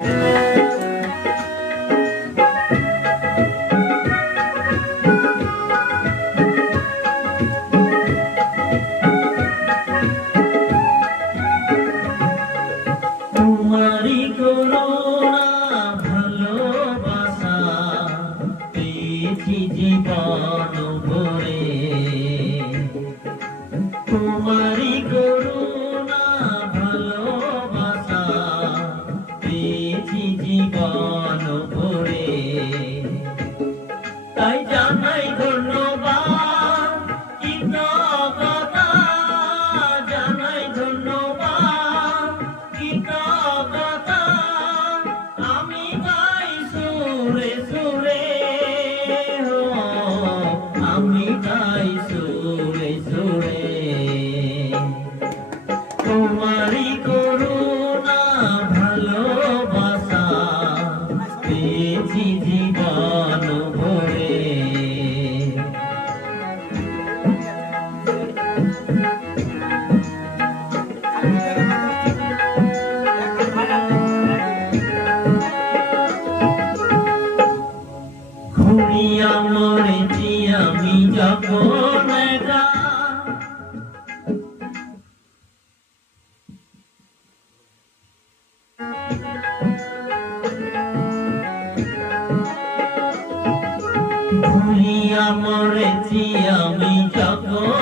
তোমারই করুণা ভালোবাসা পেয়েছি জীবন ভরে, তোমারই করুণা ভালোবাসা পেয়েছি জীবন ভরে। তাই জানাই ধন্যবাদ, কৃতজ্ঞতা জানাই ধন্যবাদ, কৃতজ্ঞতা আমি গাই সুরে সুরে, আমি গাই সুরে সুরে। তোমারই করুণা ভালোবাসা পেয়েছি জীবন ভরে। ঘুরিয়া মরেছি আমি যখন একা, ঘুরিয়া মরেছি আমি যখন